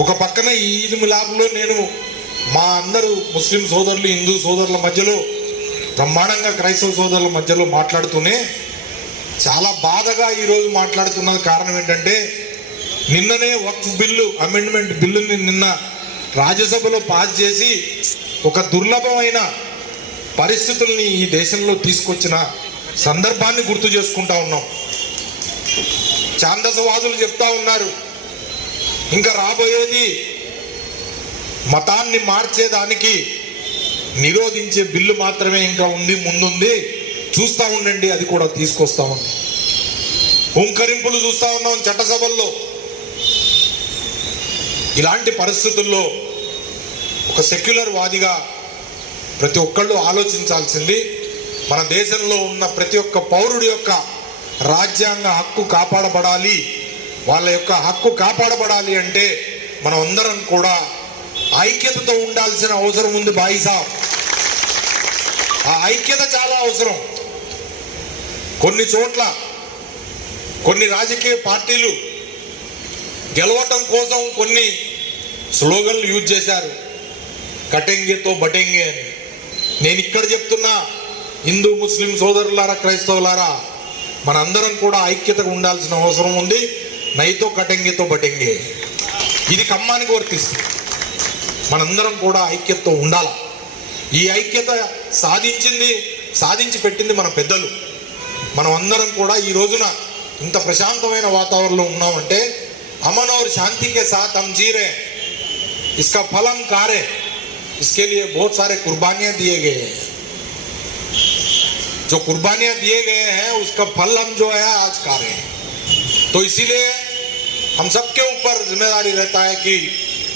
ఒక పక్కన ఈద్ మిలాద్లో నేను మా అందరూ ముస్లిం సోదరులు హిందూ సోదరుల మధ్యలో బ్రహ్మాండంగా క్రైస్తవ సోదరుల మధ్యలో మాట్లాడుతూనే చాలా బాధగా ఈరోజు మాట్లాడుతున్నది కారణం ఏంటంటే నిన్ననే వక్ఫ్ బిల్లు అమెండ్మెంట్ బిల్లుని నిన్న రాజ్యసభలో పాస్ చేసి ఒక దుర్లభమైన పరిస్థితుల్ని ఈ దేశంలో తీసుకొచ్చిన సందర్భాన్ని గుర్తు చేసుకుంటా ఉన్నాం. ఛాందసవాదులు చెప్తా ఉన్నారు ఇంకా రాబోయేది మతాన్ని మార్చేదానికి నిరోధించే బిల్లు మాత్రమే ఇంకా ఉంది, ముందుంది, చూస్తూ ఉండండి, అది కూడా తీసుకొస్తామని హుంకరింపులు చూస్తూ ఉన్నాం చట్టసభల్లో. ఇలాంటి పరిస్థితుల్లో ఒక సెక్యులర్ వాదిగా ప్రతి ఒక్కళ్ళు ఆలోచించాల్సింది మన దేశంలో ఉన్న ప్రతి ఒక్క పౌరుడి యొక్క రాజ్యాంగ హక్కు కాపాడబడాలి. వాళ్ళ యొక్క హక్కు కాపాడబడాలి అంటే మనం అందరం కూడా ఐక్యతతో ఉండాల్సిన అవసరం ఉంది భాయి సాబ్. ఆ ఐక్యత చాలా అవసరం. కొన్ని చోట్ల కొన్ని రాజకీయ పార్టీలు గెలవటం కోసం కొన్ని స్లోగన్లు యూజ్ చేశారు, కటెంగేతో బటెంగే అని. నేను ఇక్కడ చెప్తున్నా, హిందూ ముస్లిం సోదరులారా, క్రైస్తవులారా, మనందరం కూడా ఐక్యతగా ఉండాల్సిన అవసరం ఉంది. నైతో కటెంగేతో బటెంగే, ఇది ఖమ్మానికి వర్తిస్తుంది. మనందరం కూడా ఐక్యతతో ఉండాలి. ఈ ఐక్యత సాధించి పెట్టింది మన పెద్దలు. మనం అందరం కూడా ఈ రోజున ఇంత ప్రశాంతమైన వాతావరణంలో ఉన్నామంటే అమన్ और शांति के साथ हम जी रहे हैं, इसका फल हम खा रहे हैं. इसके लिए बहुत सारे कुर्बानियां दिए गए हैं. जो कुर्बानियां दिए गए हैं उसका फल हम जो है आज खा रहे हैं. तो इसीलिए हम सबके ऊपर जिम्मेदारी रहता है कि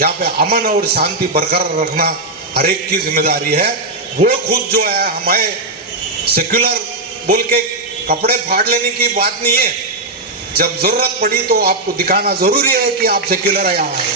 यहाँ पे अमन और शांति बरकरार रखना हर एक की जिम्मेदारी है. वो खुद जो है हमें सेक्युलर बोल के कपड़े फाड़ लेने की बात नहीं है. जब जरूरत पड़ी तो आपको दिखाना जरूरी है कि आप सेक्युलर यहाँ आए.